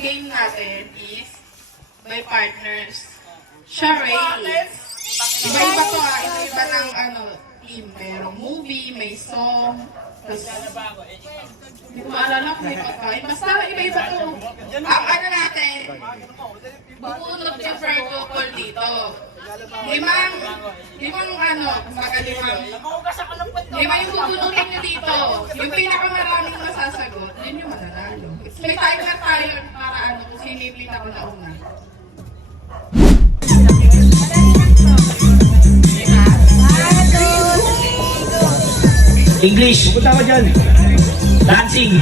game natin is by partners. Charades. Iba-iba to ah. Iba-iba ng team. Merong movie, may song. Tapos, hindi ko maalala kung may pagkain. Basta iba-iba to. Ang natin, bubunot si Franco Col dito. Limang lima yung bubunutin nyo dito. Yung pinakamaraming masasagot, yun yung mananalo. May timer tayo para kung sino yung pinakauna. English. Pupunta ka dyan. Dancing.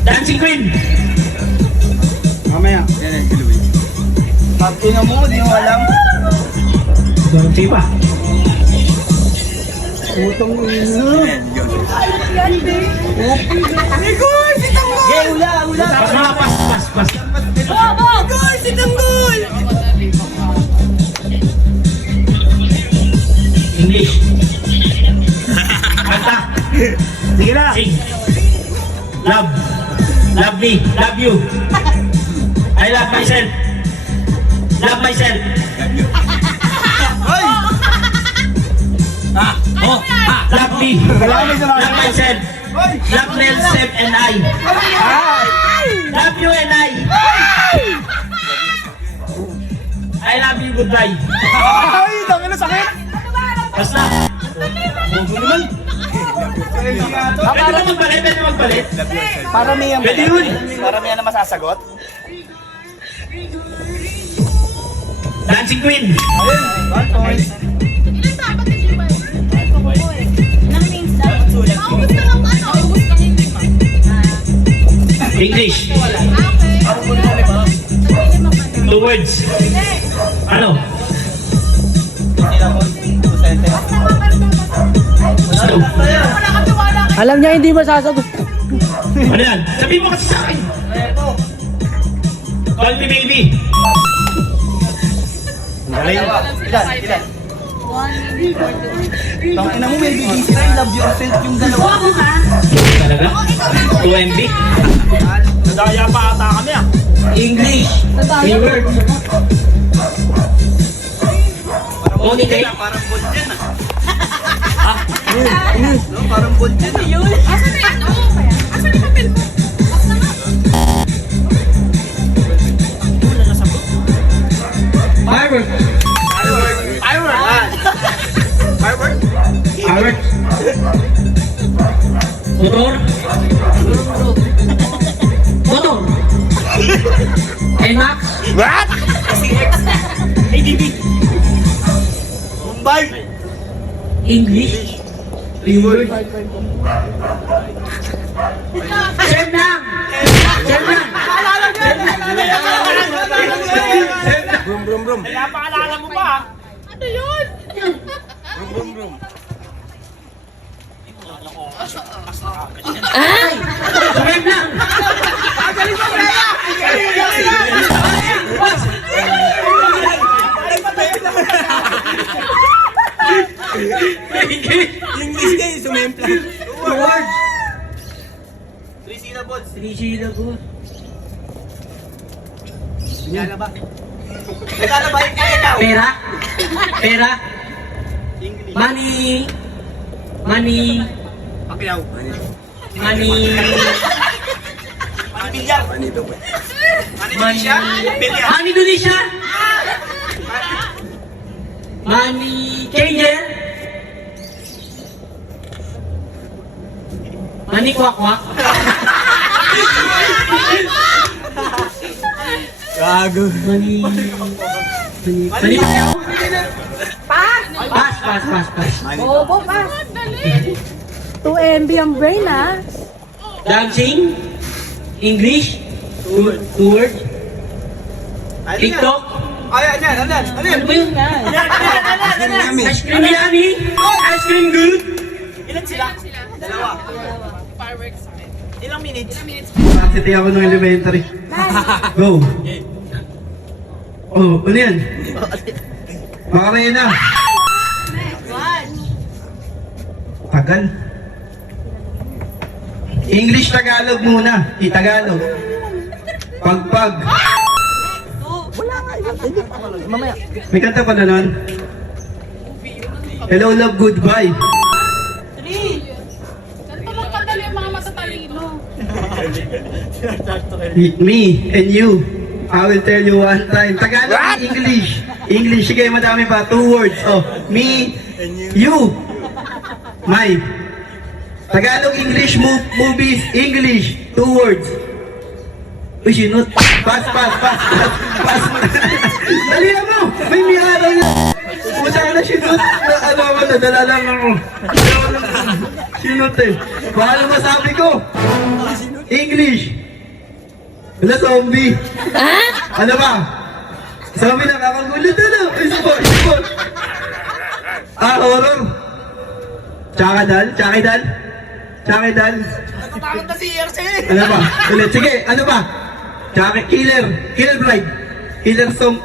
Dancing Queen. Mamaya. Yan, Louis. Pag-ina mo, di mo alam. Dancing pa. Utong ino. Igor, si Tanggol! Yeah, ula. Pas. Igor, si Tanggol! English. Kanta. Sige na. Sing. Love. Love me. Love you. I love myself. Love myself. Hoy! Love me. Love myself. Love myself and I. Love you and I. I love you. Goodbye. Ay, dami na sakit! Basta. Huwag mo naman. Pwede na magpalit. Pwede magpalit. Paramihan Pwede yun. Paramihan na masasagot? Dancing Queen. Ayun, 1 point. English. 2 words. Ano? Alam niya hindi masasagot. Ano yan? Sabihin mo kasi sa akin. Call me baby. Ilan? Tangina mo, may bigay sila. I love yourself yung dalawa. Talaga? 2 MB? Nadaya pa ata kami ah. English. 3 words. Ponytail. Parang ball dyan ah. No, parang ball dyan ah. Asan na yan? Asan yung papel mo? Firework. Firework. Motor. NMAX. What? ADB. Mumbai. English. 3 words. Send lang. Brum. Ano yun? Brum. Send lang. English kayo, sumempla. 2 words. 3 syllables. 3 syllables. Naglalaba. Naglalaba yung kaya daw. Pera. English. Money. Pakiyaw. Money. Bilyar. Indonesia. Bilyar. Indonesia. Money changer. Money kwak. Gago. Money Pass. Bobo pa. 2 MB ang brain ah. Dancing. English. 2 words. TikTok. Ayan. Ano ba yun? Ice cream yummy. Ice cream good. Ilan sila? Dalawa. Fireworks. Ilang minutes? Nakasiti ako ng elementary. Go! Oh, ano yan? Makarena. Tagal. English Tagalog muna. Tagalog. Pagpag. Wala nga. Hindi. Mamaya. May kanta pa na nun. Hello, love, goodbye. Ganito lang kadali ang mga matatalino. Me and you. I will tell you one time. Tagalog, English. English, sige, madami pa. 2 words. Oh, me, you. My. Tagalog, English, movies, English. 2 words. Uy, sinut. Pass. Dali mo! May araw na. Pusa ka na sinut. Ano ako, nadala lang ako. Sinut eh. Paano masabi ko? English. Wala, zombie. Ano ba? Zombie na kakagulit na. Isa po. Horror. Chakidal. Natatakot na si ERC. Ano ba? Ulit. Sige, ano ba? Killer Bride. Killer song.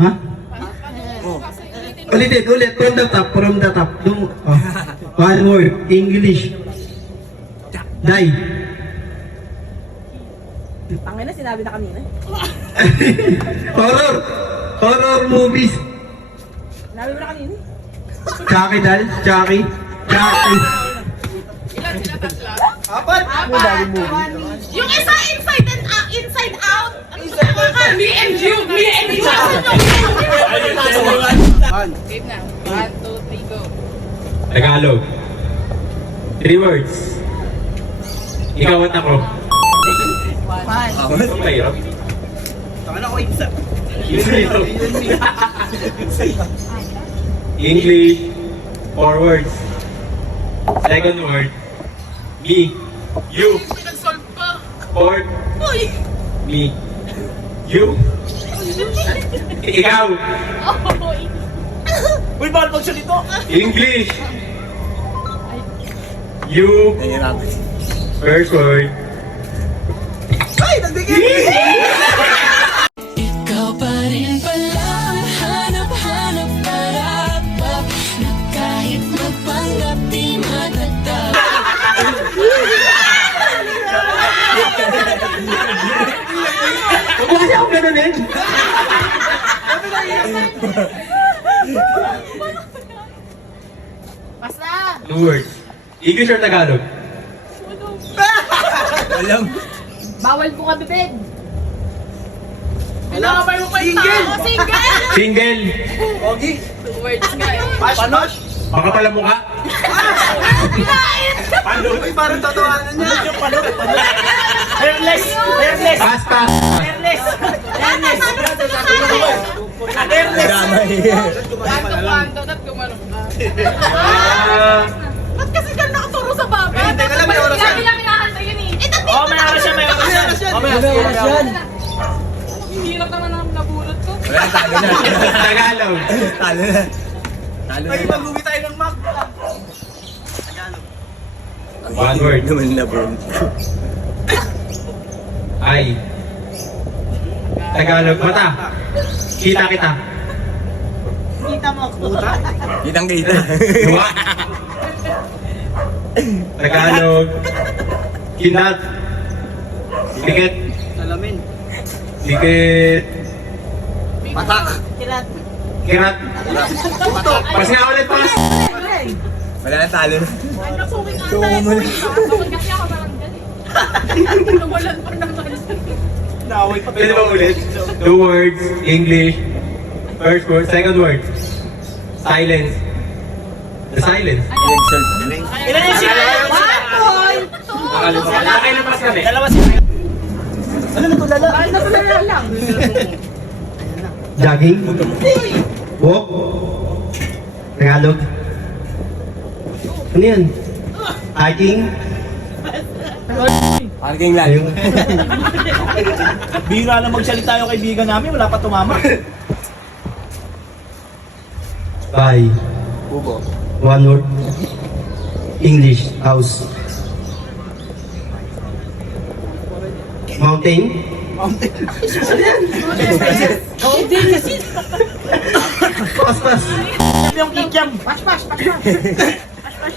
Ha? Ulit. From the top. One word. English. Die. Tangina, sinabi na kanina. Horror movies. Sinabi mo na kanina. Chucky. Ilan sila tatlo? Apat. Yung isa inside out. Me and you! Ano Game na. 1, 2, 3, go. Tagalog. 3 words. Ikaw at ako. Ang mahirap. Taka na ko isa. English. 4 words. Second word. Me. You. Nag-solve pa. Fourth. Me. You. Ikaw. Uy, bawal magsalito. English. You. First word. Ay, nagdigil. Ikaw pa rin pala ang hanap-hanap para na kahit magpanggap di matatag. Wala akong ganun eh. Basta! 2 words. English or Tagalog? Walang. Bawal po ka bibig! Pinakabay mo pa yung Single. tao. Single. Ogi. 2 words nga eh. Pash. Baka pala mukha. Uy, parang totohanan niya. Hairless. Pass. Hairless. Kanto, at gumanong ka. Ba't kasi dyan nakaturo sa baba? Hindi ka lang, may oras yan. Lagi namin nakakanta yun eh. Oh, may oras yan. Ang hirap naman ang nabulot ko. Tagalog. Ay, mag-uwi tayo ng Mac. 1 word. Ay. Tagalog. Mata. Kita kita. Kita mo ako. Kitang-kita. Dua. Tagalog. Kinat. Dikit. Salamin. Dikit. Patak. Kirat. Kirat. Pas nga ulit, pas. Wala na talo. Ay, nasukin ata eh. Bakit kasi ako parang dyan eh. Nawalan pa naman. Naaway pa. Pwede ba ulit? 2 words. English. First word. Second word. Silence. The silence. Ilan yung sila? Nakalimutan. Nakalimutan kami. Dalawa sila. Ano natulala? Ay, natulala lang. Jogging. Walk. Tagalog. Ano yan? Hiking. Parking lang. Ayun. Bira lang magsalita yung kaibigan namin, wala pa tumama. Bye. Bubo. 1 word. English. House. Mountain. Pas. Yung kikyam. Pash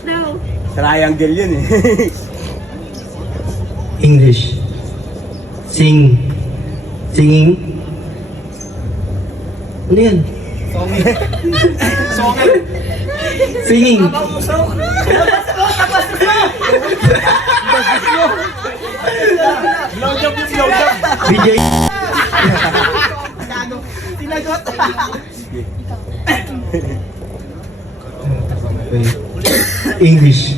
daw. Triangle yun eh. English. Sing. Singing. Ano yan? Singing. DJ. Tinagot. English.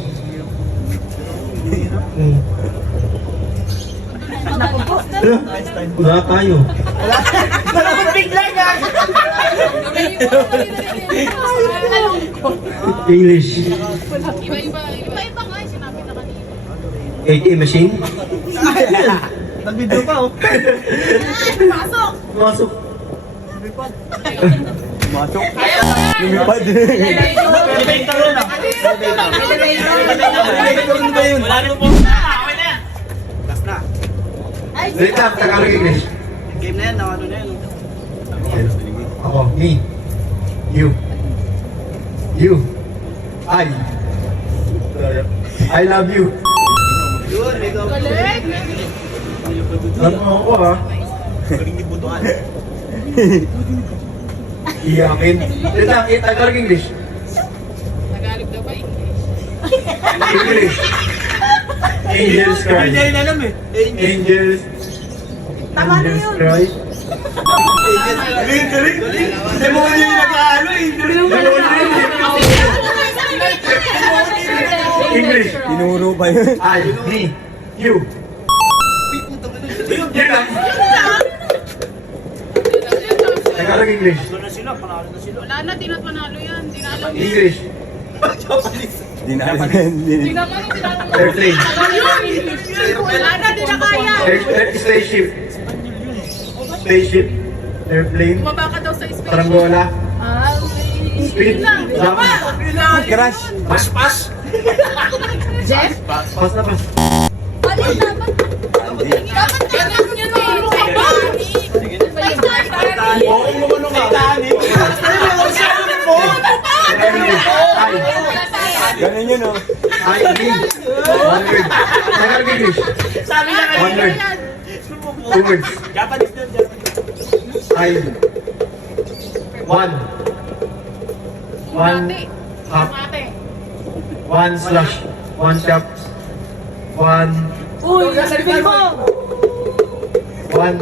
Ano? Wala tayo. Malapit bigla niya. English. Iba-iba nga yung sinabi na kanina. ATM machine. Nag-video pa oh. Pasok! Masok. Wala rin po. Okay na yan. Last na. Wait lang, Tagalog English. Game na yan, ano na yan. Ako, me. You. You. I love you. Yun, may go. Galing! Ano ako ha? Iyakin. Wait lang, Tagalog English. Tagalog daw ba English? English. Angels cry. Hindi na alam eh. Angels. Angels cry. Galing, galing. Demonyo yung nag-aano eh. English. Tinuro ba yun? I, me, you. Yun lang. Tagalog English. Wala na, di na panalo yan. Di na alam yun. English. Di na alam yan. Di naman yung tinanong. Airplane. Wala na, di na kaya. Spaceship. Spaceship. Airplane. Bumaba ka daw sa space. Paranggola. Ah, okay. Speed. Jump. Crash. Pas. Jeff? Pas na pas. Ano yung dapat? Dapat ganun yun eh. May start. Oo, lumano ka. Titanic. Ganun yun oh. I, me. One word. Tagalog English. Sabi niya kanina. One word. Two words. Japanese doon, Japanese. I. One. One. Half. One slash. One cup. One. Uy, nasa likod mo. One.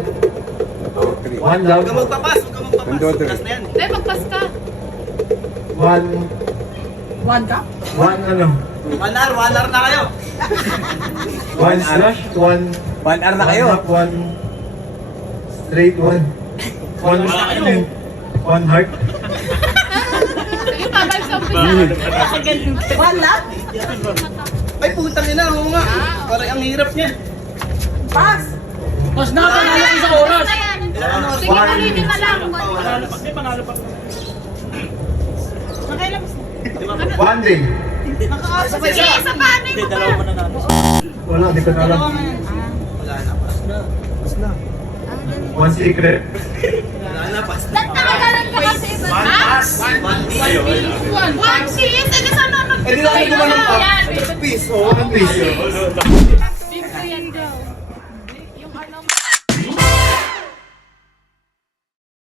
One love. Huwag ka magpapas, huwag ka magpapas. One daughter. Last na yan. Hindi, magpas ka. One. One ka? One ano. 1 hour na kayo. One slash. One. 1 hour na kayo. One half. One. Straight. One. One. One heart. Sige, babalik sa umpisa. One lap? Ay, putang ina, oo nga. Parang ang hirap niya. Pass! Mas nakapanalo ko sa oras. Sige, ulitin na lang. One day. Sige, isa pa. Ano yung pa? Wala. Di ko na alam. Wala na, pas na. One secret. Wala na, pas na. Ba't nakagalan ka kasi? One piece? Ano sana? Eh, di na kayo gumanon pa. Yan. Peace. Oh, one piece.